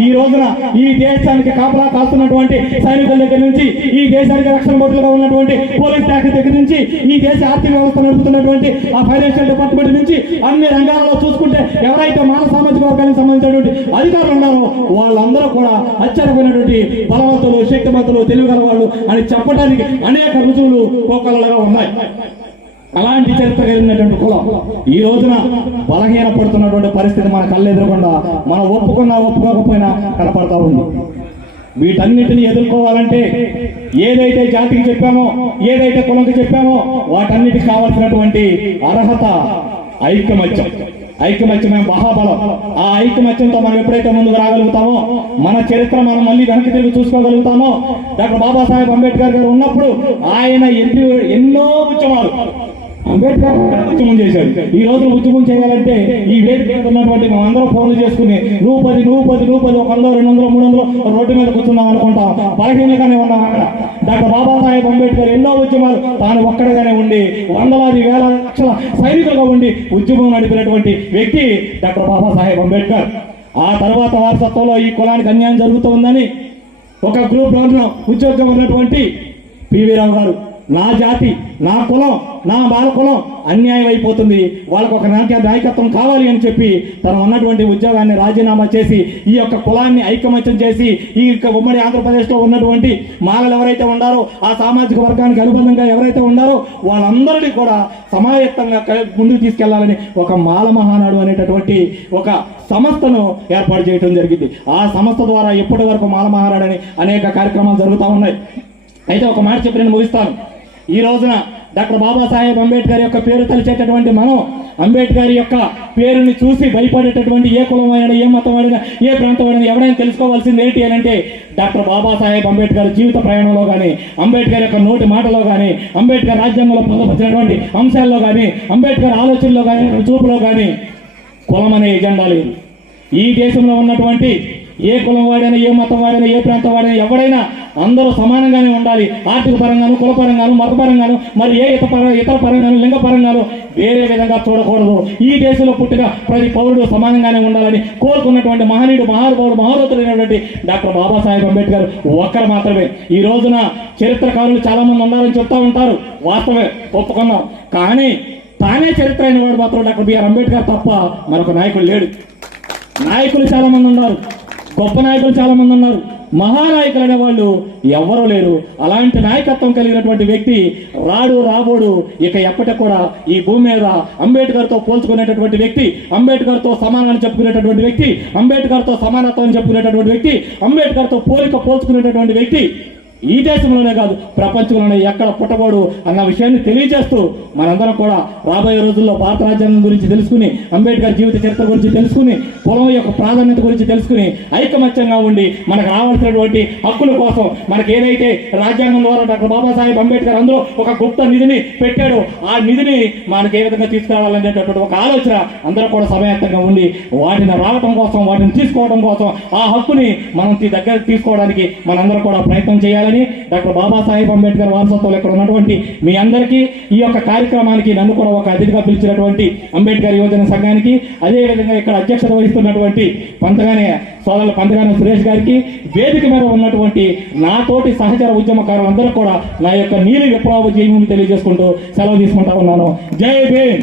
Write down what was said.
ఈ రోజున ఈ దేశానికి కాపలా కాస్తున్నటువంటి సైనికుల దగ్గర నుంచి ఈ దేశానికి రక్షణ భటులుగా ఉన్నటువంటి పోలీస్ శాఖ దగ్గర నుంచి ఈ దేశ ఆర్థిక వ్యవస్థ నడుపుతున్నటువంటి ఆ ఫైనాన్షియల్ డిపార్ట్మెంట్ నుంచి అన్ని రంగాలలో చూసుకుంటే ఎవరైతే మానవ సామాజిక వర్గానికి సంబంధించినటువంటి అధికారులు ఉన్నారో వాళ్ళందరూ కూడా అత్యధికమైనటువంటి బలవంతులు శక్తివంతులు తెలివిగల వాళ్ళు అని చెప్పడానికి అనేక రుజువులు కోకలగా ఉన్నాయి. అలాంటి చరిత్ర కలిగినటువంటి కులం ఈ రోజున బలహీన పడుతున్నటువంటి పరిస్థితి మన కళ్ళెదురకుండా మనం ఒప్పుకున్నా ఒప్పుకోకపోయినా కనపడతా ఉంది. వీటన్నిటిని ఎదుర్కోవాలంటే ఏదైతే జాతికి చెప్పామో ఏదైతే కులంకి చెప్పామో వాటన్నిటికి కావాల్సినటువంటి అర్హత ఐక్యమత్యం ఐక్యమత్యమే మహాబలం. ఆ ఐక్యమత్యంతో మనం ఎప్పుడైతే ముందుకు రాగలుగుతామో మన చరిత్ర మనం మళ్ళీ వెనక్కి తిరిగి చూసుకోగలుగుతామో డాక్టర్ బాబాసాహెబ్ అంబేద్కర్ గారు ఉన్నప్పుడు ఆయన ఎన్ని ఎన్నో ఉద్యమాలు అంబేద్కర్ ఉద్యమం చేశాడు. ఈ రోజు ఉద్యమం చేయాలంటే ఈ వేదిక ఉన్నటువంటి మనం అందరం ఫోన్లు చేసుకుని నువ్వు పది నువ్వు పది నువ్వు పది ఒక వందలు రెండు వందలు మూడు వందలు రోడ్డు మీద కూర్చున్నాం అనుకుంటాం. బలహీనగానే ఉన్నాం అక్కడ. డాక్టర్ బాబాసాహెబ్ అంబేద్కర్ ఎన్నో ఉద్యమాలు తాను ఒక్కడగానే ఉండి వందలాది వేల లక్షల సైనికులుగా ఉండి ఉద్యమం నడిపినటువంటి వ్యక్తి డాక్టర్ బాబా సాహెబ్ అంబేద్కర్. ఆ తర్వాత వారసత్వంలో ఈ కులానికి అన్యాయం జరుగుతోందని ఒక గ్రూప్ ఉద్యోగం ఉన్నటువంటి పివి రావు గారు నా జాతి నా కులం నా బాల కులం అన్యాయం అయిపోతుంది. వాళ్ళకు ఒక నాట్య నాయకత్వం కావాలి అని చెప్పి తను ఉన్నటువంటి ఉద్యోగాన్ని రాజీనామా చేసి ఈ యొక్క కులాన్ని ఐకమత్యం చేసి ఈ యొక్క ఉమ్మడి ఆంధ్రప్రదేశ్లో ఉన్నటువంటి మాలలు ఎవరైతే ఉన్నారో ఆ సామాజిక వర్గానికి అనుబంధంగా ఎవరైతే ఉన్నారో వాళ్ళందరినీ కూడా సమాయత్తంగా ముందుకు తీసుకెళ్ళాలని ఒక మాల మహానాడు అనేటటువంటి ఒక సంస్థను ఏర్పాటు చేయడం జరిగింది. ఆ సంస్థ ద్వారా ఇప్పటి వరకు మాల మహానాడు అని అనేక కార్యక్రమాలు జరుగుతూ ఉన్నాయి. అయితే ఒక మాట చెప్పి నేను ముగిస్తాను. ఈ రోజున డాక్టర్ బాబాసాహెబ్ అంబేద్కర్ యొక్క పేరు తలిచేటటువంటి మనం అంబేద్కర్ యొక్క పేరుని చూసి భయపడేటటువంటి ఏ కులం అయినా ఏ మతం అయినా ఏ ప్రాంతం అయినా ఎవరైనా తెలుసుకోవాల్సింది ఏంటి అని అంటే డాక్టర్ బాబాసాహెబ్ అంబేద్కర్ జీవిత ప్రయాణంలో కానీ అంబేద్కర్ యొక్క నోటి మాటలో కానీ అంబేద్కర్ రాజ్యాంగంలో పొందపరిచినటువంటి అంశాల్లో కానీ అంబేద్కర్ ఆలోచనలో కానీ చూపులో కానీ కులం అనే ఎజెండా లేదు. ఈ దేశంలో ఉన్నటువంటి ఏ కులం వాడైనా ఏ మతం వాడైనా ఏ ప్రాంతం వాడైనా ఎవడైనా అందరూ సమానంగానే ఉండాలి. ఆర్థిక పరంగాను కుల మతపరంగాను మరి ఏ ఇతర పర ఇతర పరంగాను లింగ పరంగాను వేరే విధంగా చూడకూడదు. ఈ దేశంలో పుట్టిన ప్రతి పౌరుడు సమానంగానే ఉండాలని కోరుకున్నటువంటి మహనీయుడు మహానుభావుడు మహోదతుడైనటువంటి డాక్టర్ బాబాసాహెబ్ అంబేద్కర్ ఒక్కరు మాత్రమే. ఈ రోజున చరిత్రకారులు చాలామంది ఉండాలని ఉన్నారని చెప్తా ఉంటారు. వాస్తవే ఒప్పుకున్నాం. కానీ తానే చరిత్ర అయిన వాడు మాత్రం డాక్టర్ బిఆర్ అంబేద్కర్ తప్ప మరొక నాయకుడు లేడు. నాయకులు చాలామంది ఉన్నారు. గొప్ప నాయకులు చాలామంది ఉన్నారు. మహానాయకులు అనే వాళ్ళు ఎవరూ లేరు. అలాంటి నాయకత్వం కలిగినటువంటి వ్యక్తి రాడు రాబోడు ఇక ఎప్పటికి కూడా ఈ భూమి మీద అంబేద్కర్తో పోల్చుకునేటటువంటి వ్యక్తి అంబేద్కర్తో సమానాన్ని చెప్పుకునేటటువంటి వ్యక్తి అంబేద్కర్తో సమానత్వం చెప్పుకునేటటువంటి వ్యక్తి అంబేద్కర్తో పోలిక పోల్చుకునేటటువంటి వ్యక్తి ఈ దేశంలోనే కాదు ప్రపంచంలోనే ఎక్కడ పుట్టబోడు అన్న విషయాన్ని తెలియజేస్తూ మనందరం కూడా రాబోయే రోజుల్లో భారత రాజ్యాంగం గురించి తెలుసుకుని అంబేద్కర్ జీవిత చరిత్ర గురించి తెలుసుకుని పొలం యొక్క ప్రాధాన్యత గురించి తెలుసుకుని ఐకమత్యంగా ఉండి మనకు రావాల్సినటువంటి హక్కుల కోసం మనకి ఏదైతే రాజ్యాంగం ద్వారా డాక్టర్ బాబాసాహెబ్ అంబేద్కర్ అందరూ ఒక గుప్త నిధిని పెట్టాడో ఆ నిధిని మనకి ఏ విధంగా తీసుకురావాలనేటటువంటి ఒక ఆలోచన అందరూ కూడా సమయంతంగా ఉండి వాటిని రావటం కోసం వాటిని తీసుకోవడం కోసం ఆ హక్కుని మనం దగ్గర తీసుకోవడానికి మనందరం కూడా ప్రయత్నం చేయాలి. కానీ డాక్టర్ బాబాసాహెబ్ అంబేద్కర్ వారసత్వంలో ఇక్కడ ఉన్నటువంటి మీ అందరికీ ఈ యొక్క కార్యక్రమానికి నన్ను కూడా ఒక అతిథిగా పిలిచినటువంటి అంబేద్కర్ యువజన సంఘానికి అదేవిధంగా ఇక్కడ అధ్యక్షత వహిస్తున్నటువంటి పంతగానే సోదరులు పంతగానే సురేష్ గారికి వేదిక మీద ఉన్నటువంటి నాతోటి సహచర ఉద్యమకారులందరూ కూడా నా యొక్క నీలి విప్లవ జీవనం తెలియజేసుకుంటూ సెలవు తీసుకుంటా ఉన్నాను. జై భీమ్!